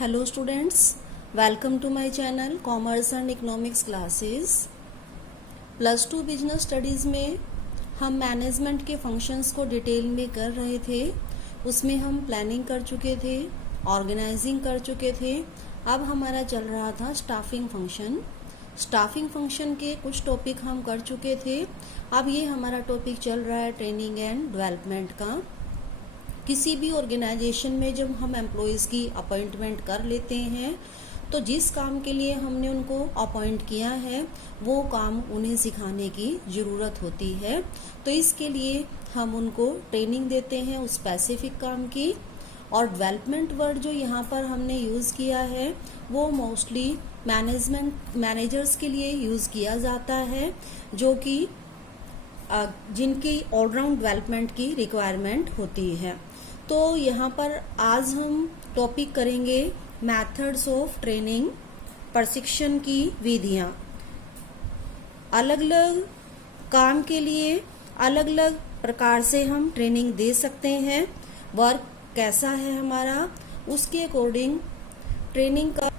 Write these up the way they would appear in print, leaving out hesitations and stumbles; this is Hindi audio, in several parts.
Hello students, welcome to my channel commerce and economics classes. +2 business studies में हम मैनेजमेंट के फंक्शंस को डिटेल में कर रहे थे। उसमें हम प्लानिंग कर चुके थे, ऑर्गेनाइजिंग कर चुके थे। अब हमारा चल रहा था स्टाफिंग फंक्शन। स्टाफिंग फंक्शन के कुछ टॉपिक हम कर चुके थे। अब ये हमारा टॉपिक चल रहा है ट्रेनिंग एंड डेवलपमेंट का। किसी भी ऑर्गेनाइजेशन में जब हम एम्प्लॉयज़ की अपॉइंटमेंट कर लेते हैं तो जिस काम के लिए हमने उनको अपॉइंट किया है वो काम उन्हें सिखाने की ज़रूरत होती है। तो इसके लिए हम उनको ट्रेनिंग देते हैं उस स्पेसिफिक काम की। और डेवलपमेंट वर्ड जो यहाँ पर हमने यूज़ किया है वो मोस्टली मैनेजर्स के लिए यूज़ किया जाता है, जो कि जिनकी ऑलराउंड डेवलपमेंट की रिक्वायरमेंट होती है। तो यहाँ पर आज हम टॉपिक करेंगे मेथड्स ऑफ ट्रेनिंग, प्रशिक्षण की विधियाँ। अलग अलग काम के लिए अलग अलग प्रकार से हम ट्रेनिंग दे सकते हैं। वर्क कैसा है हमारा, उसके अकॉर्डिंग ट्रेनिंग का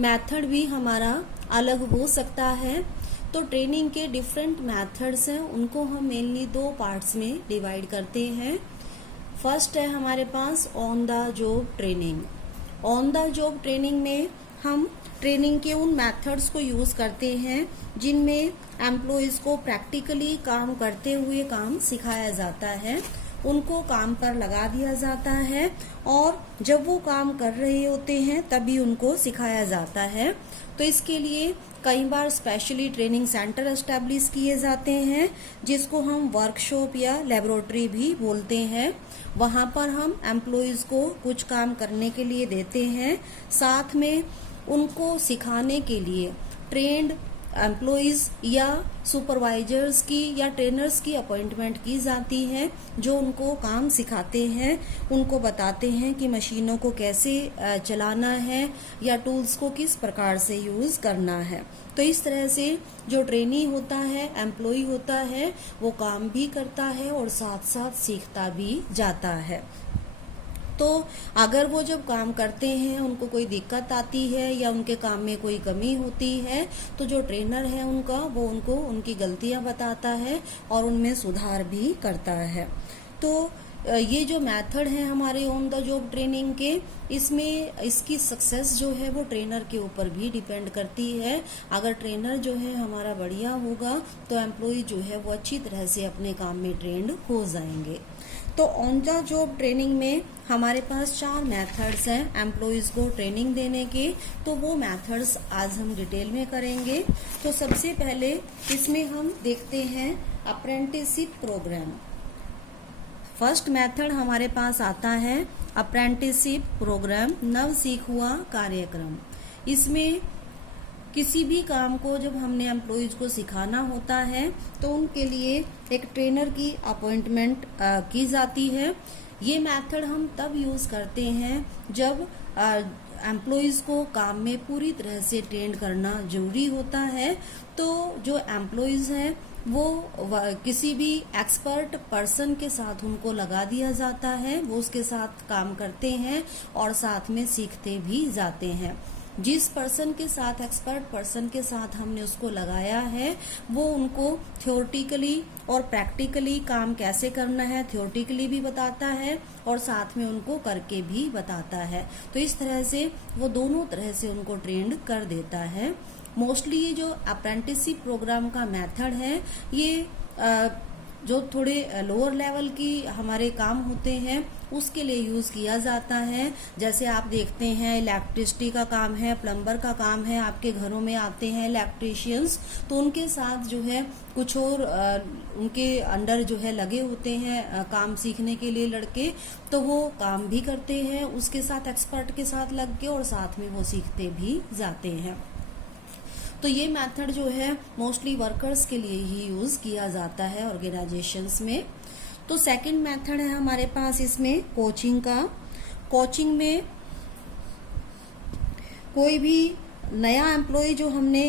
मेथड भी हमारा अलग हो सकता है। तो ट्रेनिंग के डिफरेंट मेथड्स हैं, उनको हम मेनली 2 पार्ट्स में डिवाइड करते हैं। फर्स्ट है हमारे pass on the job training. On the job training में हम ट्रेनिंग के उन मेथड्स को यूज़ करते हैं जिनमें एम्प्लॉयज़ को प्रैक्टिकली काम करते हुए काम सिखाया जाता है, उनको काम पर लगा दिया जाता है और जब वो काम कर रहे होते हैं तभी उनको सिखाया जाता है। तो इसके लिए कई बार स्पेशली ट्रेनिंग सेंटर एस्टेब्लिश किए जाते हैं, जिसको हम वर्कशॉप या लेबोरेटरी भी बोलते हैं। वहाँ पर हम एम्प्लॉयज़ को कुछ काम करने के लिए देते हैं, साथ में उनको सिखाने के लिए ट्रेंड एम्प्लॉयज़ या सुपरवाइजर्स की या ट्रेनर्स की अपॉइंटमेंट की जाती है, जो उनको काम सिखाते हैं, उनको बताते हैं कि मशीनों को कैसे चलाना है या टूल्स को किस प्रकार से यूज़ करना है। तो इस तरह से जो ट्रेनी होता है, एम्प्लॉय होता है, वो काम भी करता है और साथ साथ सीखता भी जाता है। तो अगर वो जब काम करते हैं उनको कोई दिक्कत आती है या उनके काम में कोई कमी होती है तो जो ट्रेनर है उनको उनकी गलतियां बताता है और उनमें सुधार भी करता है। तो ये जो मेथड है हमारे ऑन द जॉब ट्रेनिंग के, इसमें इसकी सक्सेस जो है वो ट्रेनर के ऊपर भी डिपेंड करती है। अगर ट्रेनर जो है हमारा बढ़िया होगा तो एम्प्लॉय जो है वो अच्छी तरह से अपने काम में ट्रेंड हो जाएंगे। तो ऑन द जॉब ट्रेनिंग में हमारे पास 4 मेथड्स हैं एम्प्लॉयज़ को ट्रेनिंग देने के। तो वो मेथड्स आज हम डिटेल में करेंगे। तो सबसे पहले इसमें हम देखते हैं अप्रेंटिसशिप प्रोग्राम। फर्स्ट मेथड हमारे पास आता है अप्रेंटिसशिप प्रोग्राम, नव सीखुआ कार्यक्रम। इसमें किसी भी काम को जब हमने एम्प्लॉयज़ को सिखाना होता है तो उनके लिए एक ट्रेनर की अपॉइंटमेंट की जाती है। ये मेथड हम तब यूज़ करते हैं जब एम्प्लॉयज़ को काम में पूरी तरह से ट्रेन करना जरूरी होता है। तो जो एम्प्लॉयज़ हैं वो किसी भी एक्सपर्ट पर्सन के साथ उनको लगा दिया जाता है, वो उसके साथ काम करते हैं और साथ में सीखते भी जाते हैं। जिस पर्सन के साथ, एक्सपर्ट पर्सन के साथ हमने उसको लगाया है, वो उनको थ्योरेटिकली और प्रैक्टिकली काम कैसे करना है थ्योरेटिकली भी बताता है और साथ में उनको करके भी बताता है। तो इस तरह से वो दोनों तरह से उनको ट्रेंड कर देता है। मोस्टली ये जो अप्रेंटिसशिप प्रोग्राम का मेथड है, ये जो थोड़े लोअर लेवल की हमारे काम होते हैं उसके लिए यूज़ किया जाता है। जैसे आप देखते हैं इलेक्ट्रिसिटी का काम है, प्लम्बर का काम है, आपके घरों में आते हैं इलेक्ट्रीशियंस, तो उनके साथ जो है कुछ और उनके अंडर जो है लगे होते हैं काम सीखने के लिए लड़के, तो वो काम भी करते हैं उसके साथ, एक्सपर्ट के साथ लग के, और साथ में वो सीखते भी जाते हैं। तो ये मेथड जो है मोस्टली वर्कर्स के लिए ही यूज़ किया जाता है ऑर्गेनाइजेशंस में। तो सेकंड मेथड है हमारे पास इसमें कोचिंग का। कोचिंग में कोई भी नया एम्प्लॉय जो हमने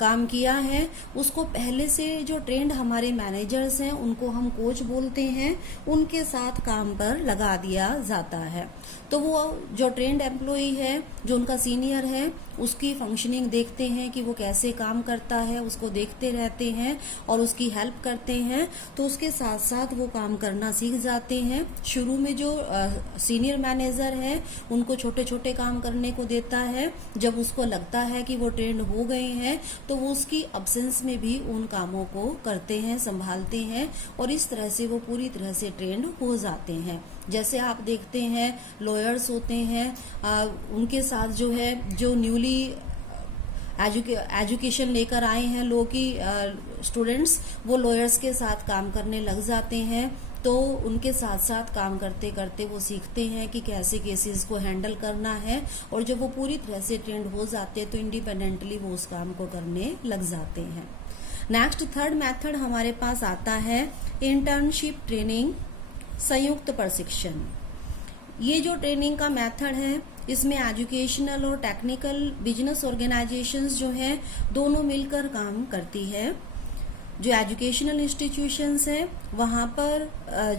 काम किया है उसको पहले से जो ट्रेंड हमारे मैनेजर्स हैं उनको हम कोच बोलते हैं, उनके साथ काम पर लगा दिया जाता है। तो वो जो ट्रेंड एम्प्लॉय है, जो उनका सीनियर है, उसकी फंक्शनिंग देखते हैं कि वो कैसे काम करता है, उसको देखते रहते हैं और उसकी हेल्प करते हैं। तो उसके साथ साथ वो काम करना सीख जाते हैं। शुरू में जो सीनियर मैनेजर है उनको छोटे छोटे काम करने को देता है। जब उसको लगता है कि वो ट्रेंड हो गए हैं तो वो उसकी अब्सेंस में भी उन कामों को करते हैं, संभालते हैं और इस तरह से वो पूरी तरह से ट्रेंड हो जाते हैं। जैसे आप देखते हैं लॉयर्स होते हैं, उनके साथ जो है जो न्यूली एजुकेशन लेकर आए हैं लोग की स्टूडेंट्स, वो लॉयर्स के साथ काम करने लग जाते हैं। तो उनके साथ साथ काम करते करते वो सीखते हैं कि कैसे केसेस को हैंडल करना है और जब वो पूरी तरह से ट्रेंड हो जाते हैं तो इंडिपेंडेंटली वो उस काम को करने लग जाते हैं। नेक्स्ट थर्ड मेथड हमारे पास आता है इंटर्नशिप ट्रेनिंग, संयुक्त प्रशिक्षण। ये जो ट्रेनिंग का मेथड है इसमें एजुकेशनल और टेक्निकल बिजनेस ऑर्गेनाइजेशंस जो है दोनों मिलकर काम करती है। जो एजुकेशनल इंस्टीट्यूशंस हैं वहाँ पर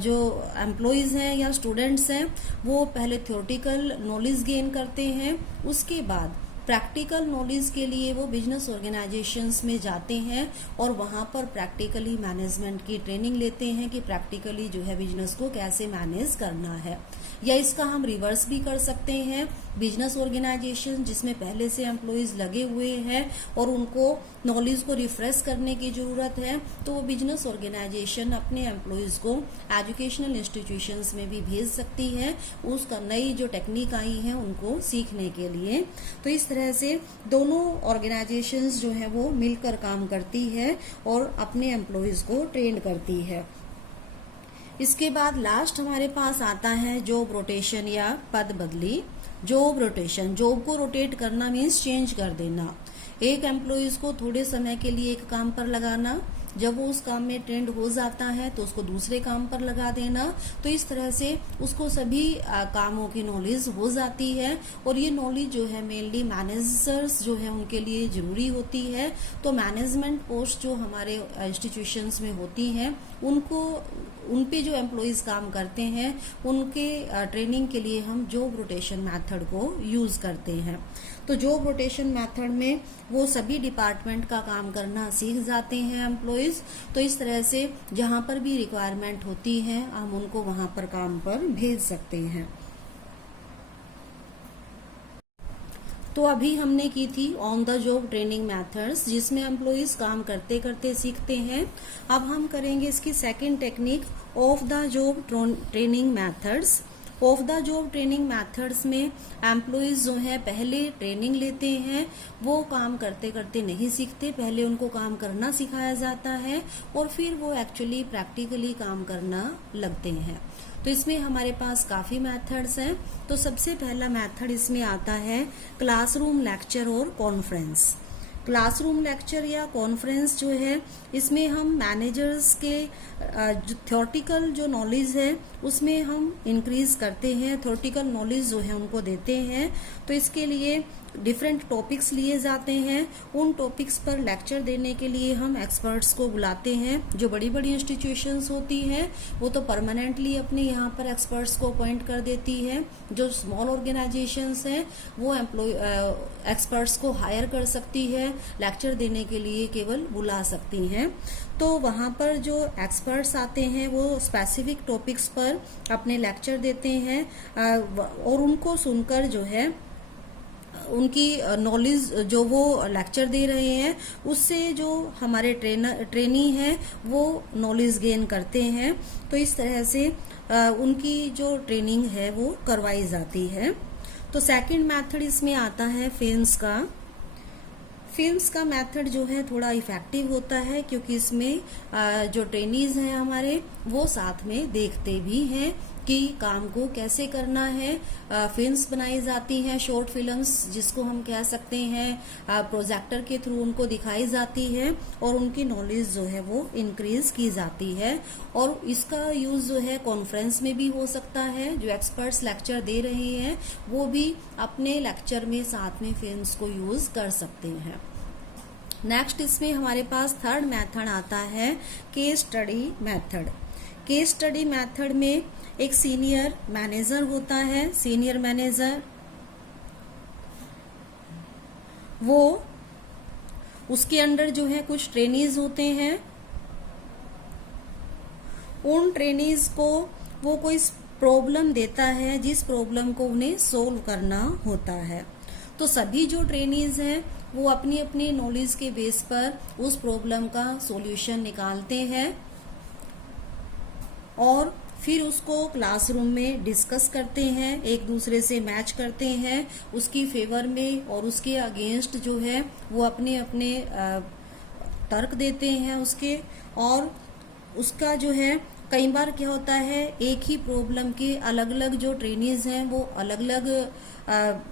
जो एम्प्लॉयज़ हैं या स्टूडेंट्स हैं वो पहले थ्योरेटिकल नॉलेज गेन करते हैं, उसके बाद प्रैक्टिकल नॉलेज के लिए वो बिजनेस ऑर्गेनाइजेशंस में जाते हैं और वहाँ पर प्रैक्टिकली मैनेजमेंट की ट्रेनिंग लेते हैं कि प्रैक्टिकली जो है बिजनेस को कैसे मैनेज करना है। या इसका हम रिवर्स भी कर सकते हैं, बिजनेस ऑर्गेनाइजेशन जिसमें पहले से एम्प्लॉयज़ लगे हुए हैं और उनको नॉलेज को रिफ्रेश करने की ज़रूरत है तो वो बिजनेस ऑर्गेनाइजेशन अपने एम्प्लॉयज़ को एजुकेशनल इंस्टीट्यूशंस में भी भेज सकती है, उसका नई जो टेक्निक आई है उनको सीखने के लिए। तो इस तरह से दोनों ऑर्गेनाइजेशंस जो है वो मिलकर काम करती है और अपने एम्प्लॉयज़ को ट्रेन करती है। इसके बाद लास्ट हमारे पास आता है जॉब रोटेशन या पद बदली। जॉब रोटेशन, जॉब को रोटेट करना मीन्स चेंज कर देना। एक एम्प्लॉयज़ को थोड़े समय के लिए एक काम पर लगाना, जब वो उस काम में ट्रेंड हो जाता है तो उसको दूसरे काम पर लगा देना। तो इस तरह से उसको सभी कामों की नॉलेज हो जाती है और ये नॉलेज जो है मेनली मैनेजर्स जो है उनके लिए ज़रूरी होती है। तो मैनेजमेंट पोस्ट जो हमारे इंस्टीट्यूशंस में होती हैं उनको उन पे जो एम्प्लॉयज़ काम करते हैं उनके ट्रेनिंग के लिए हम जॉब रोटेशन मेथड को यूज़ करते हैं। तो जॉब रोटेशन मेथड में वो सभी डिपार्टमेंट का काम करना सीख जाते हैं एम्प्लॉयज़। तो इस तरह से जहाँ पर भी रिक्वायरमेंट होती है हम उनको वहाँ पर काम पर भेज सकते हैं। तो अभी हमने की थी on the job training methods जिसमें एम्प्लॉयज़ काम करते करते सीखते हैं। अब हम करेंगे इसकी second technique of the job training methods. Of the job training methods में एम्प्लॉयज़ जो है पहले ट्रेनिंग लेते हैं, वो काम करते करते नहीं सीखते, पहले उनको काम करना सिखाया जाता है और फिर वो एक्चुअली प्रैक्टिकली काम करना लगते हैं। तो इसमें हमारे पास काफ़ी मेथड्स हैं। तो सबसे पहला मेथड इसमें आता है क्लासरूम लेक्चर और कॉन्फ्रेंस। क्लासरूम लेक्चर या कॉन्फ्रेंस जो है इसमें हम मैनेजर्स के जो थ्योरेटिकल जो नॉलेज है उसमें हम इंक्रीज करते हैं, थ्योरेटिकल नॉलेज जो है उनको देते हैं। तो इसके लिए डिफरेंट टॉपिक्स लिए जाते हैं, उन टॉपिक्स पर लेक्चर देने के लिए हम एक्सपर्ट्स को बुलाते हैं। जो बड़ी बड़ी इंस्टीट्यूशंस होती हैं वो तो परमानेंटली अपने यहाँ पर एक्सपर्ट्स को अपॉइंट कर देती है। जो स्मॉल ऑर्गेनाइजेशंस हैं वो एक्सपर्ट्स को हायर कर सकती है, लेक्चर देने के लिए केवल बुला सकती हैं। तो वहाँ पर जो एक्सपर्ट्स आते हैं वो स्पेसिफिक टॉपिक्स पर अपने लेक्चर देते हैं और उनको सुनकर जो है उनकी नॉलेज जो वो लेक्चर दे रहे हैं उससे जो हमारे ट्रेनी हैं वो नॉलेज गेन करते हैं। तो इस तरह से उनकी जो ट्रेनिंग है वो करवाई जाती है। तो सेकंड मेथड इसमें आता है फिल्म्स का। फिल्म्स का मेथड जो है थोड़ा इफेक्टिव होता है क्योंकि इसमें जो ट्रेनीज हैं हमारे वो साथ में देखते भी हैं कि काम को कैसे करना है। फिल्म्स बनाई जाती हैं, शॉर्ट फिल्म्स जिसको हम कह सकते हैं, प्रोजेक्टर के थ्रू उनको दिखाई जाती है और उनकी नॉलेज जो है वो इंक्रीज की जाती है। और इसका यूज जो है कॉन्फ्रेंस में भी हो सकता है। जो एक्सपर्ट्स लेक्चर दे रहे हैं वो भी अपने लेक्चर में साथ में फिल्म्स को यूज कर सकते हैं। नेक्स्ट इसमें हमारे पास थर्ड मेथड आता है case study method. Case study method में एक सीनियर मैनेजर होता है। सीनियर मैनेजर वो उसके अंडर जो है कुछ ट्रेनीज होते हैं। उन ट्रेनीज को वो कोई प्रॉब्लम देता है जिस प्रॉब्लम को उन्हें सोल्व करना होता है। तो सभी जो ट्रेनीज हैं वो अपनी अपनी नॉलेज के बेस पर उस प्रॉब्लम का सॉल्यूशन निकालते हैं और फिर उसको क्लासरूम में डिस्कस करते हैं, एक दूसरे से मैच करते हैं, उसकी फेवर में और उसके अगेंस्ट जो है वो अपने अपने तर्क देते हैं उसके। और उसका जो है कई बार क्या होता है, एक ही प्रॉब्लम के अलग अलग जो ट्रेनीज हैं वो अलग अलग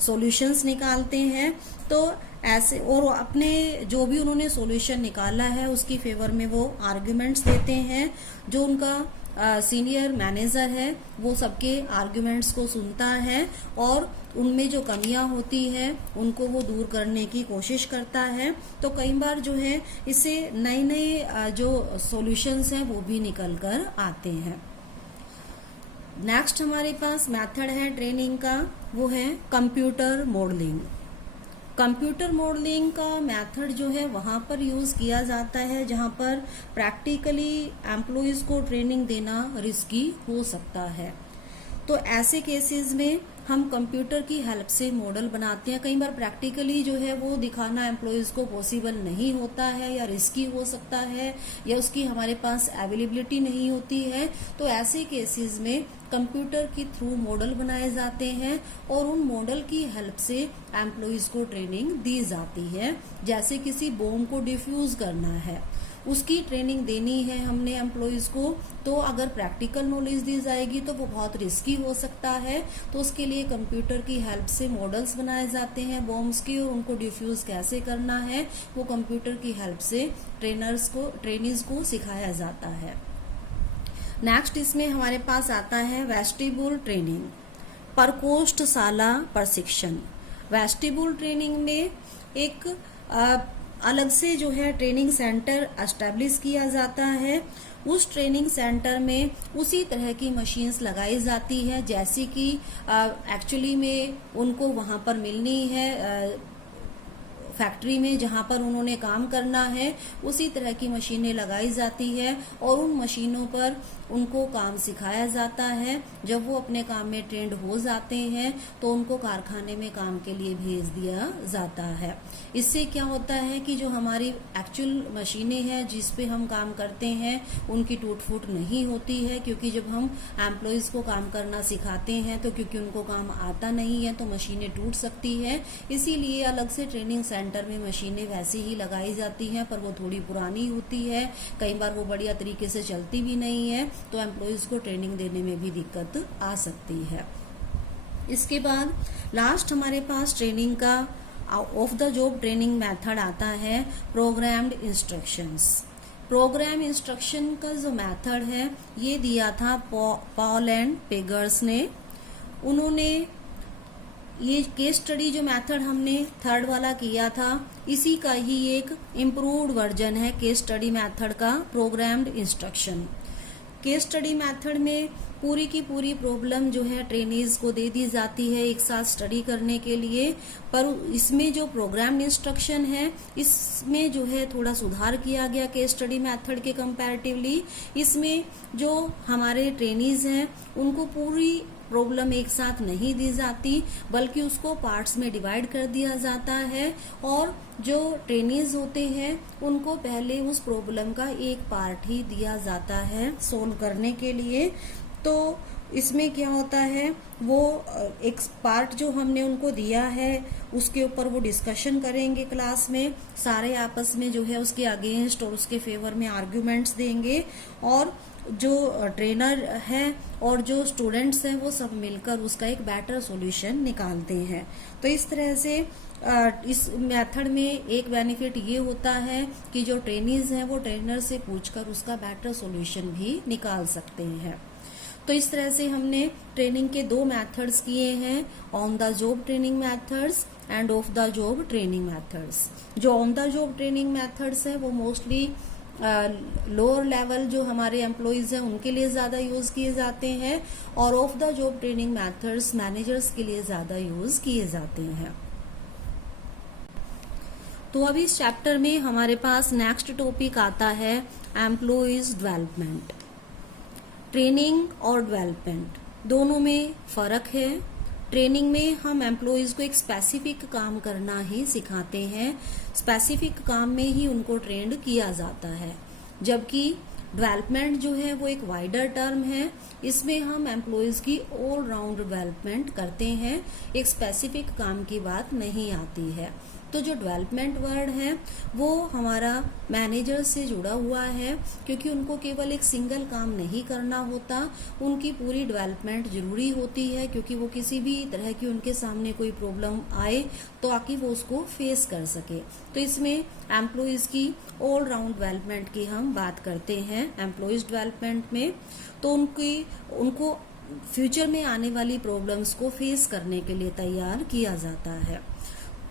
सॉल्यूशंस निकालते हैं। तो ऐसे और अपने जो भी उन्होंने सॉल्यूशन निकाला है उसकी फेवर में वो आर्ग्यूमेंट्स देते हैं। जो उनका सीनियर मैनेजर है वो सबके आर्ग्यूमेंट्स को सुनता है और उनमें जो कमियां होती है उनको वो दूर करने की कोशिश करता है। तो कई बार जो है इससे नए नए जो सॉल्यूशंस हैं वो भी निकल कर आते हैं। नेक्स्ट हमारे पास मेथड है ट्रेनिंग का, वो है कंप्यूटर मॉडलिंग। कंप्यूटर मॉडलिंग का मेथड जो है वहाँ पर यूज किया जाता है जहाँ पर प्रैक्टिकली एम्प्लॉयज को ट्रेनिंग देना रिस्की हो सकता है। तो ऐसे केसेस में हम कंप्यूटर की हेल्प से मॉडल बनाते हैं। कई बार प्रैक्टिकली जो है वो दिखाना एम्प्लॉयज को पॉसिबल नहीं होता है या रिस्की हो सकता है या उसकी हमारे पास अवेलेबिलिटी नहीं होती है। तो ऐसे केसेस में कंप्यूटर के थ्रू मॉडल बनाए जाते हैं और उन मॉडल की हेल्प से एम्प्लॉयज को ट्रेनिंग दी जाती है। जैसे किसी बॉम्ब को डिफ्यूज करना है, उसकी ट्रेनिंग देनी है हमने एम्प्लॉयज को, तो अगर प्रैक्टिकल नॉलेज दी जाएगी तो वो बहुत रिस्की हो सकता है। तो उसके लिए कंप्यूटर की हेल्प से मॉडल्स बनाए जाते हैं बॉम्ब्स की और उनको डिफ्यूज कैसे करना है वो कंप्यूटर की हेल्प से ट्रेनीज को सिखाया जाता है। नेक्स्ट इसमें हमारे पास आता है वेस्टिब्यूल ट्रेनिंग, प्रकोष्ठशाला प्रशिक्षण। वेस्टिब्यूल ट्रेनिंग में एक अलग से जो है ट्रेनिंग सेंटर एस्टेब्लिश किया जाता है। उस ट्रेनिंग सेंटर में उसी तरह की मशीन्स लगाई जाती है जैसी कि एक्चुअली में उनको वहां पर मिलनी है फैक्ट्री में जहां पर उन्होंने काम करना है। उसी तरह की मशीनें लगाई जाती है और उन मशीनों पर उनको काम सिखाया जाता है। जब वो अपने काम में ट्रेंड हो जाते हैं तो उनको कारखाने में काम के लिए भेज दिया जाता है। इससे क्या होता है कि जो हमारी एक्चुअल मशीनें हैं जिस पे हम काम करते हैं उनकी टूट फूट नहीं होती है, क्योंकि जब हम एम्प्लॉयज को काम करना सिखाते हैं तो क्योंकि उनको काम आता नहीं है तो मशीनें टूट सकती है। इसीलिए अलग से ट्रेनिंग सेंटर में मशीनें वैसी ही लगाई जाती हैं, पर वो थोड़ी पुरानी होती है, कई बार वो बढ़िया तरीके से चलती भी नहीं है, तो एम्प्लॉयज को ट्रेनिंग देने में भी दिक्कत आ सकती है। इसके बाद लास्ट हमारे पास ट्रेनिंग का of the job training method आता है प्रोग्राम्ड इंस्ट्रक्शंस। प्रोग्राम इंस्ट्रक्शन का जो मेथड है ये दिया था पॉल एंड पेगर्स ने। उन्होंने ये केस स्टडी जो मेथड हमने थर्ड वाला किया था इसी का ही एक इम्प्रूव्ड वर्जन है केस स्टडी मेथड का, programmed instruction. Case study method में पूरी की पूरी प्रॉब्लम जो है ट्रेनीज को दे दी जाती है एक साथ स्टडी करने के लिए, पर इसमें जो प्रोग्राम्ड इंस्ट्रक्शन है इसमें जो है थोड़ा सुधार किया गया केस स्टडी मेथड के कंपैरेटिवली। इसमें जो हमारे ट्रेनीज हैं उनको पूरी प्रॉब्लम एक साथ नहीं दी जाती बल्कि उसको पार्ट्स में डिवाइड कर दिया जाता है और जो ट्रेनीज होते हैं उनको पहले उस प्रॉब्लम का एक पार्ट ही दिया जाता है सोल्व करने के लिए। तो इसमें क्या होता है वो एक पार्ट जो हमने उनको दिया है उसके ऊपर वो डिस्कशन करेंगे क्लास में, सारे आपस में जो है उसके अगेंस्ट और उसके फेवर में आर्ग्यूमेंट्स देंगे और जो ट्रेनर है और जो स्टूडेंट्स हैं वो सब मिलकर उसका एक बेटर सॉल्यूशन निकालते हैं। तो इस तरह से इस मेथड में एक बेनिफिट ये होता है कि जो ट्रेनीज हैं वो ट्रेनर से पूछकर उसका बेटर सॉल्यूशन भी निकाल सकते हैं। तो इस तरह से हमने ट्रेनिंग के दो मेथड्स किए हैं, on the job training methods and off the job training methods. जो on the job training methods है वो मोस्टली लोअर लेवल जो हमारे एम्प्लॉयज हैं उनके लिए ज़्यादा यूज़ किए जाते हैं, और of the job training methods managers के लिए ज़्यादा यूज़ किए जाते हैं। तो अभी इस चैप्टर में हमारे पास नेक्स्ट टॉपिक आता है एम्प्लॉयज डेवलपमेंट। ट्रेनिंग और डेवलपमेंट दोनों में फ़र्क है। ट्रेनिंग में हम एम्प्लॉयज़ को एक स्पेसिफिक काम करना ही सिखाते हैं, स्पेसिफिक काम में ही उनको ट्रेंड किया जाता है, जबकि डेवलपमेंट जो है वो एक वाइडर टर्म है। इसमें हम एम्प्लॉयज़ की ऑल राउंड डेवलपमेंट करते हैं, एक स्पेसिफिक काम की बात नहीं आती है। तो जो डेवलपमेंट वर्ड है वो हमारा मैनेजर से जुड़ा हुआ है, क्योंकि उनको केवल एक सिंगल काम नहीं करना होता, उनकी पूरी डेवलपमेंट जरूरी होती है, क्योंकि वो किसी भी तरह की उनके सामने कोई प्रॉब्लम आए तो आके वो उसको फेस कर सके। तो इसमें एम्प्लॉयज़ की ऑल राउंड डेवलपमेंट की हम बात करते हैं एम्प्लॉयज़ डेवलपमेंट में। तो उनको फ्यूचर में आने वाली प्रॉब्लम्स को फेस करने के लिए तैयार किया जाता है।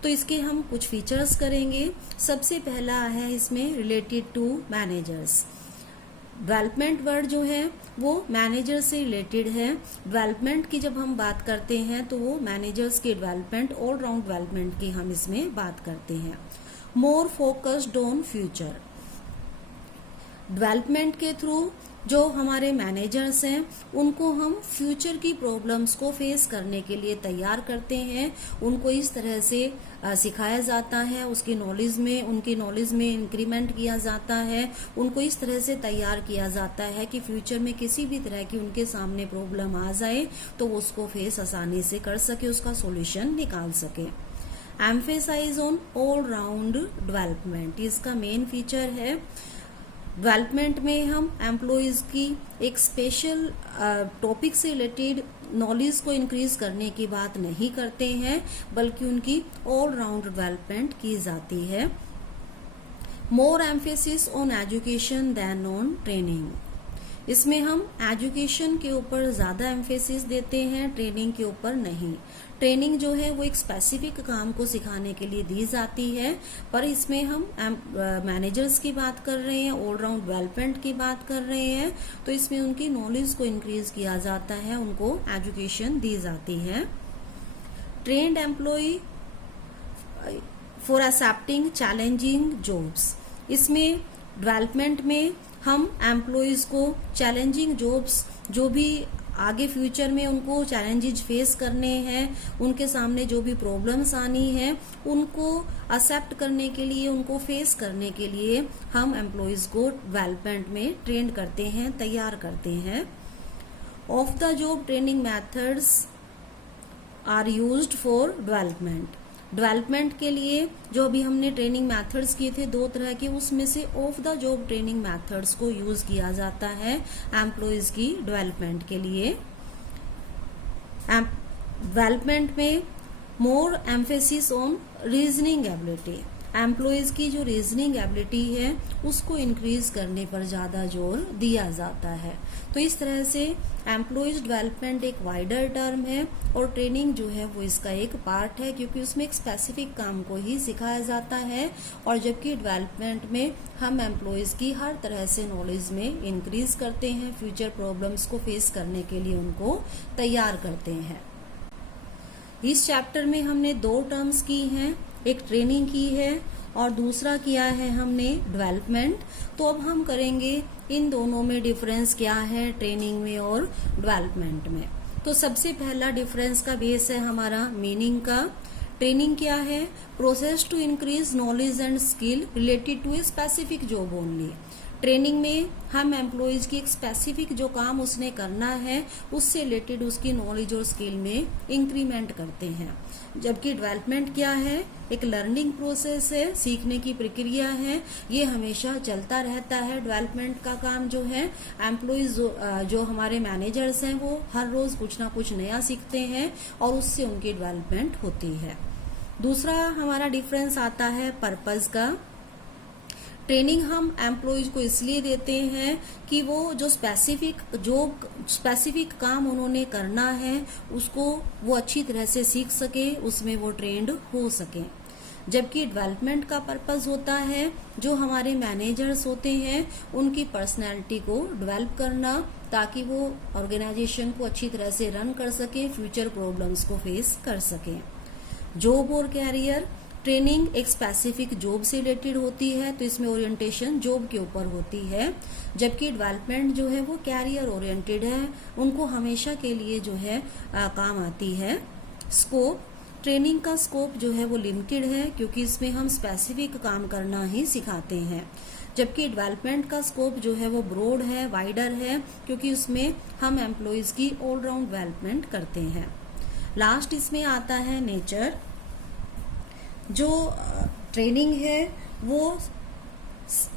तो इसके हम कुछ फीचर्स करेंगे। सबसे पहला है इसमें related to managers. Development word जो है वो मैनेजर से रिलेटेड है। डेवलपमेंट की जब हम बात करते हैं तो वो मैनेजर्स की डेवलपमेंट, ऑल राउंड डेवलपमेंट की हम इसमें बात करते हैं। More focused on future. Development के थ्रू जो हमारे मैनेजर्स हैं उनको हम फ्यूचर की प्रॉब्लम्स को फेस करने के लिए तैयार करते हैं। उनको इस तरह से सिखाया जाता है, उनकी नॉलेज में इंक्रीमेंट किया जाता है, उनको इस तरह से तैयार किया जाता है कि फ्यूचर में किसी भी तरह की उनके सामने प्रॉब्लम आ जाए तो वो उसको फेस आसानी से कर सके, उसका सॉल्यूशन निकाल सके। Emphasize on all round development इसका मेन फीचर है। डेवलपमेंट में हम एम्प्लॉयज़ की एक स्पेशल टॉपिक से रिलेटेड नॉलेज को इंक्रीज करने की बात नहीं करते हैं, बल्कि उनकी ऑल राउंड डेवलपमेंट की जाती है। More emphasis on education than on training. इसमें हम एजुकेशन के ऊपर ज़्यादा एम्फेसिस देते हैं, ट्रेनिंग के ऊपर नहीं। ट्रेनिंग जो है वो एक स्पेसिफिक काम को सिखाने के लिए दी जाती है, पर इसमें हम मैनेजर्स की बात कर रहे हैं, ऑल राउंड डेवलपमेंट की बात कर रहे हैं, तो इसमें उनकी नॉलेज को इंक्रीज किया जाता है, उनको एजुकेशन दी जाती है। Trained employee for accepting challenging jobs. इसमें डेवलपमेंट में हम एम्प्लॉयज़ को चैलेंजिंग जॉब्स, जो भी आगे फ्यूचर में उनको चैलेंजेस फेस करने हैं, उनके सामने जो भी प्रॉब्लम्स आनी है, उनको एक्सेप्ट करने के लिए, उनको फेस करने के लिए हम एम्प्लॉयज़ को डेवलपमेंट में ट्रेन करते हैं, तैयार करते हैं। Off the job training methods are used for development. Development के लिए जो अभी हमने ट्रेनिंग मेथड्स किए थे दो तरह के, उसमें से of the job training methods को यूज किया जाता है एम्प्लॉयज की डेवलपमेंट के लिए। डेवलपमेंट में more emphasis on reasoning ability. Employees की जो रीजनिंग एबिलिटी है उसको इंक्रीज करने पर ज़्यादा जोर दिया जाता है। तो इस तरह से एम्प्लॉयज डेवलपमेंट एक वाइडर टर्म है और ट्रेनिंग जो है वो इसका एक पार्ट है, क्योंकि उसमें एक स्पेसिफिक काम को ही सिखाया जाता है, और जबकि डेवलपमेंट में हम एम्प्लॉयज की हर तरह से नॉलेज में इंक्रीज करते हैं, फ्यूचर प्रॉब्लम्स को फेस करने के लिए उनको तैयार करते हैं। इस चैप्टर में हमने दो टर्म्स की हैं, एक ट्रेनिंग की है और दूसरा किया है हमने डेवलपमेंट। तो अब हम करेंगे इन दोनों में डिफरेंस क्या है, ट्रेनिंग में और डेवलपमेंट में। तो सबसे पहला डिफरेंस का बेस है हमारा मीनिंग का। ट्रेनिंग क्या है? Process to increase knowledge and skill related to a specific job only. Training में हम एम्प्लॉयज़ की एक स्पेसिफिक जो काम उसने करना है उससे रिलेटेड उसकी नॉलेज और स्किल में इंक्रीमेंट करते हैं। जबकि डेवलपमेंट क्या है, एक लर्निंग प्रोसेस है, सीखने की प्रक्रिया है, ये हमेशा चलता रहता है। डेवलपमेंट का काम जो है एम्प्लॉयज़ जो हमारे मैनेजर्स हैं वो हर रोज कुछ ना कुछ नया सीखते हैं और उससे उनकी डेवलपमेंट होती है। दूसरा हमारा डिफरेंस आता है पर्पस का। ट्रेनिंग हम एम्प्लॉयज को इसलिए देते हैं कि वो जो स्पेसिफिक काम उन्होंने करना है उसको वो अच्छी तरह से सीख सके, उसमें वो ट्रेंड हो सके। जबकि डेवलपमेंट का पर्पस होता है जो हमारे मैनेजर्स होते हैं उनकी पर्सनैलिटी को डेवलप करना, ताकि वो ऑर्गेनाइजेशन को अच्छी तरह से रन कर सके, फ्यूचर प्रॉब्लम्स को फेस कर सके। जॉब और कैरियर, ट्रेनिंग एक स्पेसिफिक जॉब से रिलेटेड होती है तो इसमें ओरिएंटेशन जॉब के ऊपर होती है। जबकि डेवलपमेंट जो है वो कैरियर ओरिएंटेड है, उनको हमेशा के लिए जो है काम आती है। स्कोप, ट्रेनिंग का स्कोप जो है वो लिमिटेड है क्योंकि इसमें हम स्पेसिफिक काम करना ही सिखाते हैं। जबकि डेवलपमेंट का स्कोप जो है वो ब्रॉड है, वाइडर है, क्योंकि उसमें हम एम्प्लॉयज की ऑलराउंड डेवलपमेंट करते हैं। लास्ट इसमें आता है नेचर। जो ट्रेनिंग है वो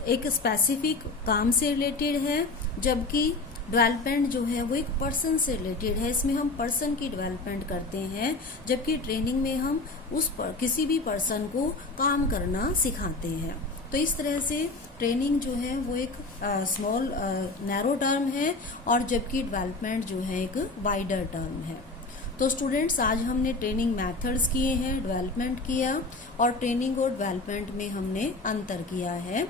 एक स्पेसिफिक काम से रिलेटेड है, जबकि डेवलपमेंट जो है वो एक पर्सन से रिलेटेड है, इसमें हम पर्सन की डेवलपमेंट करते हैं। जबकि ट्रेनिंग में हम किसी भी पर्सन को काम करना सिखाते हैं। तो इस तरह से ट्रेनिंग जो है वो एक स्मॉल नैरो टर्म है और जबकि डेवलपमेंट जो है एक वाइडर टर्म है। तो स्टूडेंट्स, आज हमने ट्रेनिंग मेथड्स किए हैं, डेवलपमेंट किया और ट्रेनिंग और डेवलपमेंट में हमने अंतर किया है।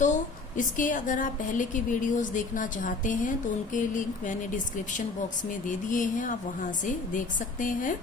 तो इसके अगर आप पहले के वीडियोस देखना चाहते हैं तो उनके लिंक मैंने डिस्क्रिप्शन बॉक्स में दे दिए हैं, आप वहां से देख सकते हैं।